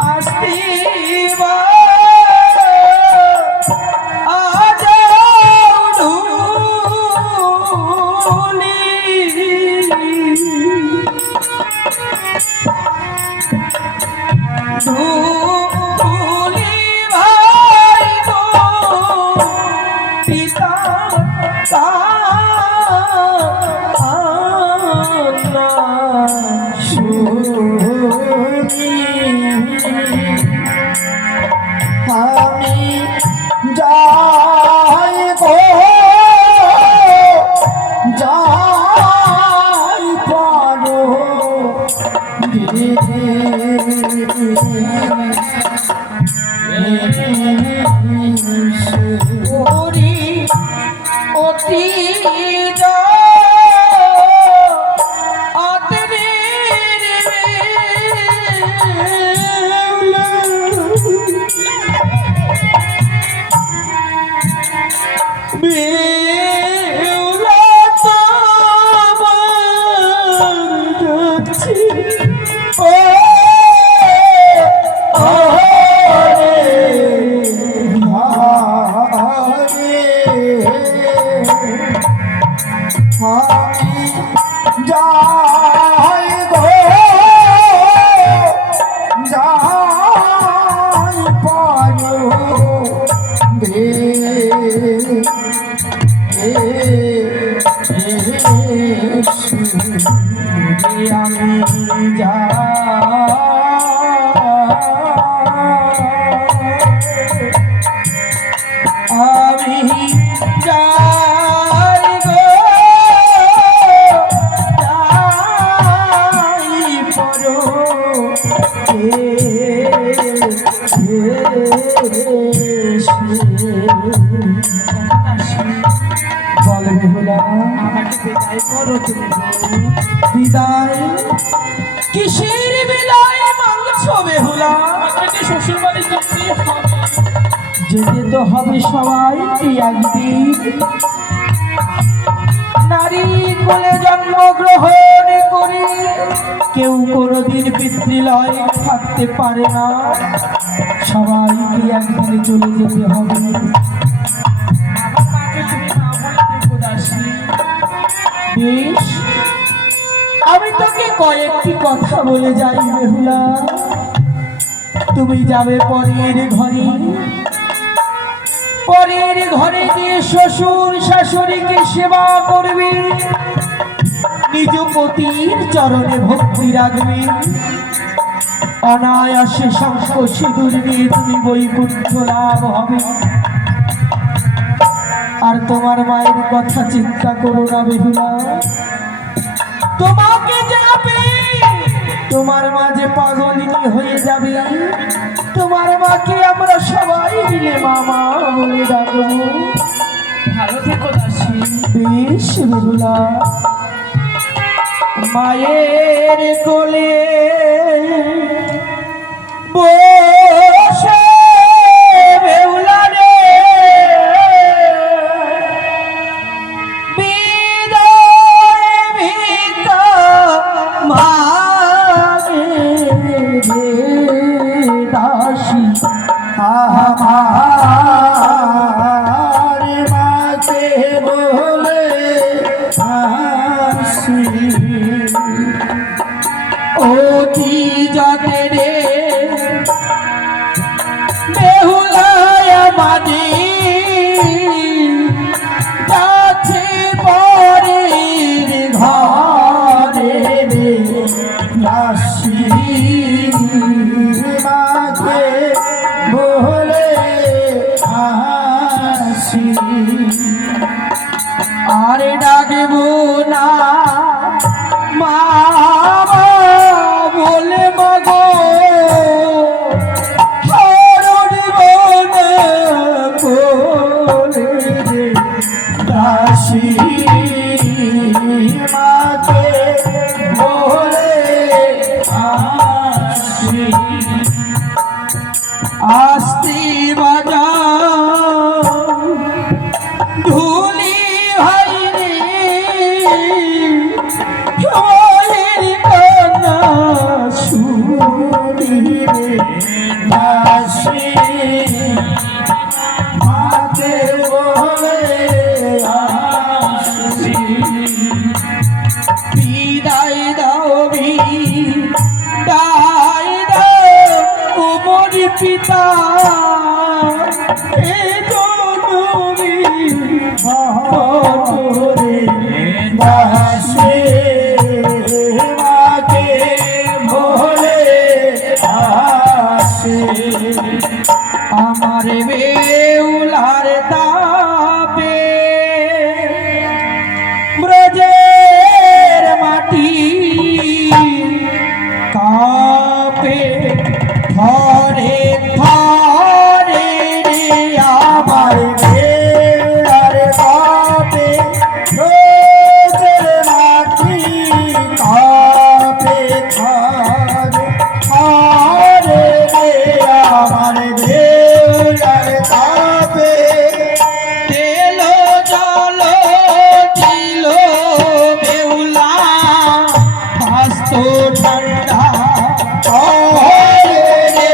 আসতে যেতে তো হবে সবাই একদিন। নারী কোলে জন্মগ্রহণ করে কেউ কোনোদিন পিতৃলয় থাকতে পারে না, সবাইকে একদিন চলে যেতে হবে। বেশ, আমি তোকে কয়েকটি কথা বলে যাই বেহুলা। তুমি যাবে পরের ঘরে, পরের ঘরে যে শ্বশুর শাশুড়িকে সেবা করবে, নিজ পতির চরণে ভক্তি রাখবে, অনায়াসে শঙ্খ সিঁদুর নিয়ে তুমি বৈকুণ্ঠ লাভ হবে। আর তোমার মায়ের কথা চিন্তা করো না বেহুলা, তোমাকে যাবে তোমার মা যে পাগলিনী হয়ে যাবে, তোমার মাকে আমরা সবাই মিলে মামা বলে ডাকবো। ভালো থেকো দাসী। বেশ বেহুলা, মায়ের কোলে বসে বেহুলা রে বিদায় ভিক্ষা মাগে রে দাসী আমার মাকে বলে আসি, ও কি যাতে রে বেহুলায় মাঝি যাচ্ছে পরের ঘরে রে দাসী মাকে বলে আসি। আরে ডাকবো না মা বলে মাগো, হরণ বনে কোলে রে দাসী মাকে বলে আসি। আস্তি বাজা ধুলি ভাই রে ওয়ের কান্না শুনিবে। দাসী মাকে বলে আসি। বিদায় দাও বিদায় দাও ও মোর পিতা, এ জনমী ভরে দাসী মাকে বলে আসি। আমার বেউলার তাপে ব্রজের মাটি কাপে ধরে ধরে রে আমার বেলার কাপে রোজের মাটি কাপে থারে থারে রে আমার বেলার কাপে। তেল জল দিল বেউলা ভাস্ত ঠান্ডা থারে রে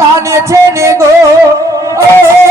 কানেছেন গো ও